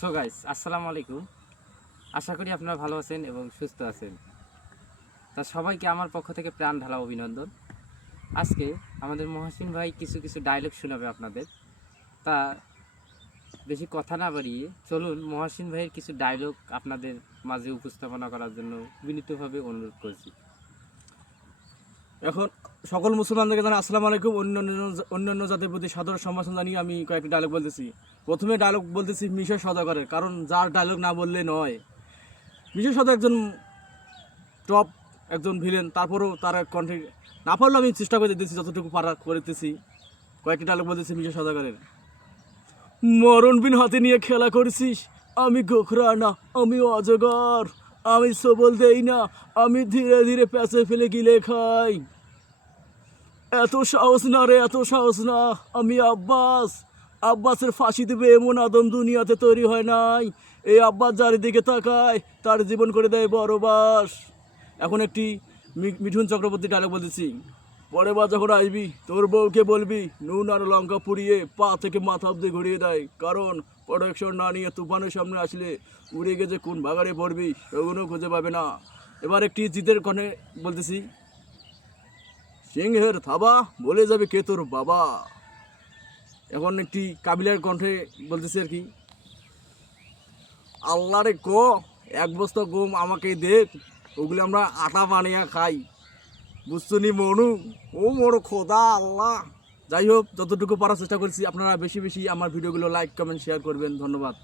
So guys, আসসালামু আলাইকুম। আশা করি আপনারা ভালো আছেন এবং সুস্থ আছেন। তা সবাইকে আমার পক্ষ থেকে প্রাণ ঢালা অভিনন্দন। আজকে আমাদের মহসিন ভাই কিছু কিছু ডায়লগ শোনাবে আপনাদের। তা বেশি কথা না বাড়িয়ে চলুন মহসিন ভাইয়ের কিছু ডায়লগ আপনাদের মাঝে উপস্থাপনা করার জন্য বিনীতভাবে অনুরোধ করছি। এখন সকল মুসলমানদেরকে জানাই আসসালামু আলাইকুম। অন্যান্য জাতির প্রতি সাদর সম্ভাষণ জানিয়ে আমি কয়েকটি ডায়লগ বলতেছি। প্রথমে ডায়লগ বলতেছি মিশর সওদাগরের, কারণ যার ডায়লগ না বললে নয়। মিশর সওদাগর একজন টপ একজন ভিলেন, তারপরেও তার কণ্ঠে না পারলেও আমি চেষ্টা করে দিতেছি, যতটুকু পারা করতেছি। কয়েকটি ডায়লগ বলতেছি মিশর সওদাগরের। মরণ বিন হাতে নিয়ে খেলা করছিস, আমি গোখরা না, আমি অজগর, আমি সবল দেই না, আমি ধীরে ধীরে প্যাঁচে ফেলে গিলে খাই। এত সাহস না রে, এত সাহস না, আমি আব্বাসের ফাঁসি দেবে এমন আদম দুনিয়াতে তৈরি হয় নাই। এই আব্বাস যার দিকে তাকায় তার জীবন করে দেয় বড়বাস। এখন একটি মিঠুন চক্রবর্তী ডায়লগ বলতেছি। পরের বার যখন আসবি তোর বউকে বলবি নুন আর লঙ্কা পুড়িয়ে পা থেকে মাথা অব্দি ঘুরিয়ে দেয়, কারণ প্রোটেকশন না নিয়ে তুফানের সামনে আসলে উড়ে গেছে কোন বাগানে পড়বি সেগুলো খুঁজে পাবে না। এবার একটি জিতের কনে বলতেছি। সিংহের থাবা বলে যাবে কে তোর বাবা। এখন একটি কাবিলার কণ্ঠে বলতেছি আর কি। আল্লাহ রে ক এক বস্তা গম আমাকে দেখ, ওগুলো আমরা আটা বানিয়ে খাই, বুঝছো নি মনু? ও মোর খোদা আল্লাহ। যাই হোক, যতটুকু পারার চেষ্টা করছি। আপনারা বেশি বেশি আমার ভিডিওগুলো লাইক কমেন্ট শেয়ার করবেন। ধন্যবাদ।